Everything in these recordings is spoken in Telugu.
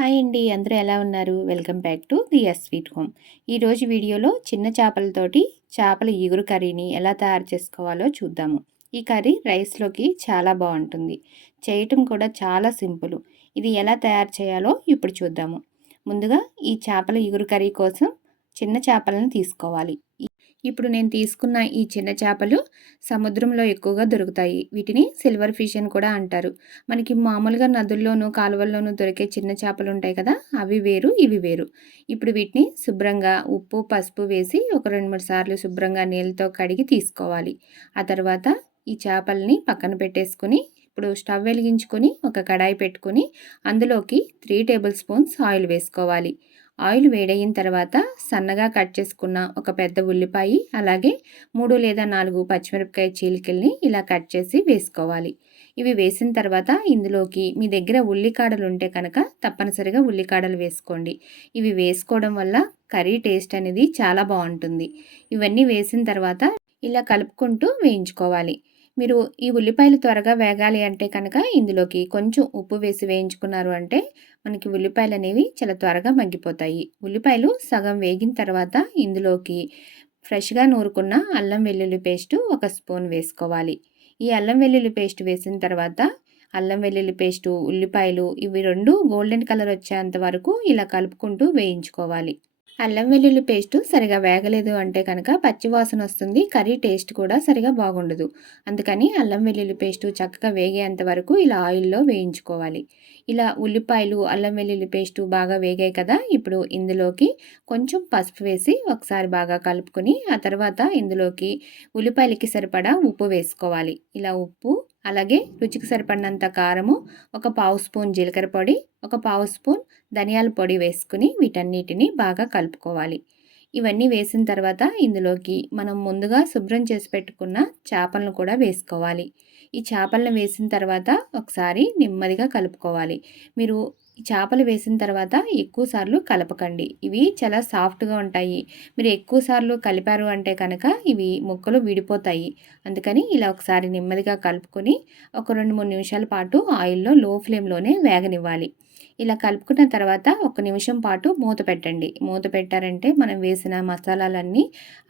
హాయ్ అండి, అందరూ ఎలా ఉన్నారు? Welcome back to the sweet home. ఈరోజు వీడియోలో చిన్న చేపలతోటి చేపల ఇగురు కర్రీని ఎలా తయారు చేసుకోవాలో చూద్దాము. ఈ కర్రీ రైస్లోకి చాలా బాగుంటుంది. చేయటం కూడా చాలా సింపుల్. ఇది ఎలా తయారు చేయాలో ఇప్పుడు చూద్దాము. ముందుగా ఈ చేపల ఇగురు కర్రీ కోసం చిన్న చేపలను తీసుకోవాలి. ఇప్పుడు నేను తీసుకున్న ఈ చిన్న చేపలు సముద్రంలో ఎక్కువగా దొరుకుతాయి. వీటిని సిల్వర్ ఫిష్ అని కూడా అంటారు. మనకి మామూలుగా నదుల్లోనూ కాలువల్లోనూ దొరికే చిన్న చేపలు ఉంటాయి కదా, అవి వేరు, ఇవి వేరు. ఇప్పుడు వీటిని శుభ్రంగా ఉప్పు పసుపు వేసి ఒక 2-3 సార్లు శుభ్రంగా నీళ్ళతో కడిగి తీసుకోవాలి. ఆ తర్వాత ఈ చేపల్ని పక్కన పెట్టేసుకుని ఇప్పుడు స్టవ్ వెలిగించుకొని ఒక కడాయి పెట్టుకొని అందులోకి 3 టేబుల్ స్పూన్స్ ఆయిల్ వేసుకోవాలి. ఆయిల్ వేడయిన తర్వాత సన్నగా కట్ చేసుకున్న ఒక పెద్ద ఉల్లిపాయ, అలాగే 3 లేదా 4 పచ్చిమిరపకాయ చీలికల్ని ఇలా కట్ చేసి వేసుకోవాలి. ఇవి వేసిన తర్వాత ఇందులోకి మీ దగ్గర ఉల్లికాడలు ఉంటే కనుక తప్పనిసరిగా ఉల్లికాడలు వేసుకోండి. ఇవి వేసుకోవడం వల్ల కర్రీ టేస్ట్ అనేది చాలా బాగుంటుంది. ఇవన్నీ వేసిన తర్వాత ఇలా కలుపుకుంటూ వేయించుకోవాలి. మీరు ఈ ఉల్లిపాయలు త్వరగా వేగాలి అంటే కనుక ఇందులోకి కొంచెం ఉప్పు వేసి వేయించుకున్నారు అంటే మనకి ఉల్లిపాయలు అనేవి చాలా త్వరగా మగ్గిపోతాయి. ఉల్లిపాయలు సగం వేగిన తర్వాత ఇందులోకి ఫ్రెష్గా నూరుకున్న అల్లం వెల్లుల్లి పేస్టు 1 స్పూన్ వేసుకోవాలి. ఈ అల్లం వెల్లుల్లి పేస్ట్ వేసిన తర్వాత అల్లం వెల్లుల్లి పేస్టు, ఉల్లిపాయలు ఇవి 2 గోల్డెన్ కలర్ వచ్చేంత వరకు ఇలా కలుపుకుంటూ వేయించుకోవాలి. అల్లం వెల్లుల్లి పేస్టు సరిగా వేగలేదు అంటే కనుక పచ్చివాసన వస్తుంది, కర్రీ టేస్ట్ కూడా సరిగా బాగుండదు. అందుకని అల్లం వెల్లుల్లి పేస్టు చక్కగా వేగేంత వరకు ఇలా ఆయిల్లో వేయించుకోవాలి. ఇలా ఉల్లిపాయలు అల్లం వెల్లుల్లి పేస్టు బాగా వేగాయి కదా, ఇప్పుడు ఇందులోకి కొంచెం పసుపు వేసి ఒకసారి బాగా కలుపుకొని ఆ తర్వాత ఇందులోకి ఉల్లిపాయలకి సరిపడా ఉప్పు వేసుకోవాలి. ఇలా ఉప్పు, అలాగే రుచికి సరిపడినంత కారము, ఒక 1/2 స్పూన్ జీలకర్ర పొడి, ఒక 1/2 స్పూన్ ధనియాల పొడి వేసుకుని వీటన్నిటిని బాగా కలుపుకోవాలి. ఇవన్నీ వేసిన తర్వాత ఇందులోకి మనం ముందుగా శుభ్రం చేసి పెట్టుకున్న చేపలను కూడా వేసుకోవాలి. ఈ చేపలను వేసిన తర్వాత ఒకసారి నెమ్మదిగా కలుపుకోవాలి. మీరు ఈ చేపలు వేసిన తర్వాత ఎక్కువ సార్లు కలపకండి. ఇవి చాలా సాఫ్ట్గా ఉంటాయి. మీరు ఎక్కువ సార్లు కలిపారు అంటే కనుక ఇవి ముక్కలు విడిపోతాయి. అందుకని ఇలా ఒకసారి నెమ్మదిగా కలుపుకొని ఒక 2-3 నిమిషాల పాటు ఆయిల్లో లో ఫ్లేమ్లోనే వేగనివ్వాలి. ఇలా కలుపుకున్న తర్వాత 1 నిమిషం పాటు మూత పెట్టండి. మూత పెట్టారంటే మనం వేసిన మసాలాలన్నీ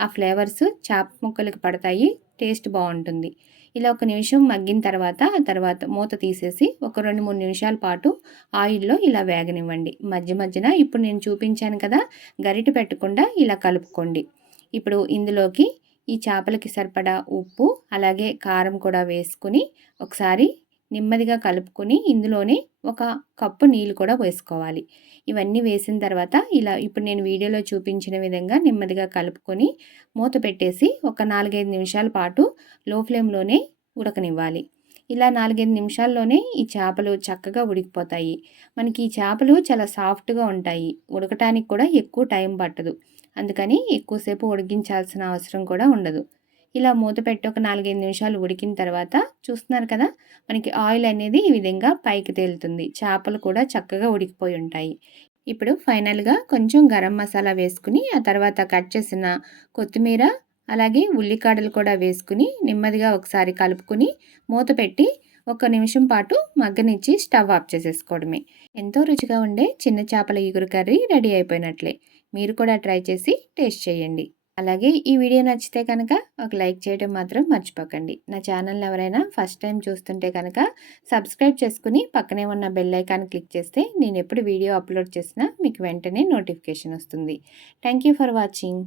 ఆ ఫ్లేవర్స్ చేప ముక్కలకి పడతాయి, టేస్ట్ బాగుంటుంది. ఇలా 1 నిమిషం మగ్గిన తర్వాత ఆ తర్వాత మూత తీసేసి ఒక 2-3 నిమిషాల పాటు ఆయిల్లో ఇలా వేగనివ్వండి. మధ్య మధ్యన ఇప్పుడు నేను చూపించాను కదా, గరిటె పెట్టకుండా ఇలా కలుపుకోండి. ఇప్పుడు ఇందులోకి ఈ చేపలకి సరిపడా ఉప్పు, అలాగే కారం కూడా వేసుకుని ఒకసారి నెమ్మదిగా కలుపుకొని ఇందులోనే 1 కప్పు నీళ్ళు కూడా వేసుకోవాలి. ఇవన్నీ వేసిన తర్వాత ఇలా ఇప్పుడు నేను వీడియోలో చూపించిన విధంగా నెమ్మదిగా కలుపుకొని మూత పెట్టేసి ఒక 4-5 నిమిషాల పాటు లో ఫ్లేమ్లోనే ఉడకనివ్వాలి. ఇలా 4-5 నిమిషాల్లోనే ఈ చేపలు చక్కగా ఉడికిపోతాయి. మనకి ఈ చేపలు చాలా సాఫ్ట్గా ఉంటాయి, ఉడకటానికి కూడా ఎక్కువ టైం పట్టదు. అందుకని ఎక్కువసేపు ఉడికించాల్సిన అవసరం కూడా ఉండదు. ఇలా మూత పెట్టి ఒక 4-5 నిమిషాలు ఉడికిన తర్వాత చూస్తున్నారు కదా, మనకి ఆయిల్ అనేది ఈ విధంగా పైకి తేలుతుంది. చేపలు కూడా చక్కగా ఉడికిపోయి ఉంటాయి. ఇప్పుడు ఫైనల్గా కొంచెం గరం మసాలా వేసుకుని ఆ తర్వాత కట్ చేసిన కొత్తిమీర, అలాగే ఉల్లికాడలు కూడా వేసుకుని నెమ్మదిగా ఒకసారి కలుపుకుని మూత పెట్టి 1 నిమిషం పాటు మగ్గనిచ్చి స్టవ్ ఆఫ్ చేసేసుకోవడమే. ఎంతో రుచిగా ఉండే చిన్న చేపల ఇగురు కర్రీ రెడీ అయిపోయినట్లే. మీరు కూడా ట్రై చేసి టేస్ట్ చేయండి. అలాగే ఈ వీడియో నచ్చితే కనుక ఒక లైక్ చేయడం మాత్రం మర్చిపోకండి. నా ఛానల్ని ఎవరైనా ఫస్ట్ టైం చూస్తుంటే కనుక సబ్స్క్రైబ్ చేసుకుని పక్కనే ఉన్న బెల్ ఐకాన్ క్లిక్ చేస్తే నేను ఎప్పుడు వీడియో అప్లోడ్ చేసినా మీకు వెంటనే నోటిఫికేషన్ వస్తుంది. Thank you for watching.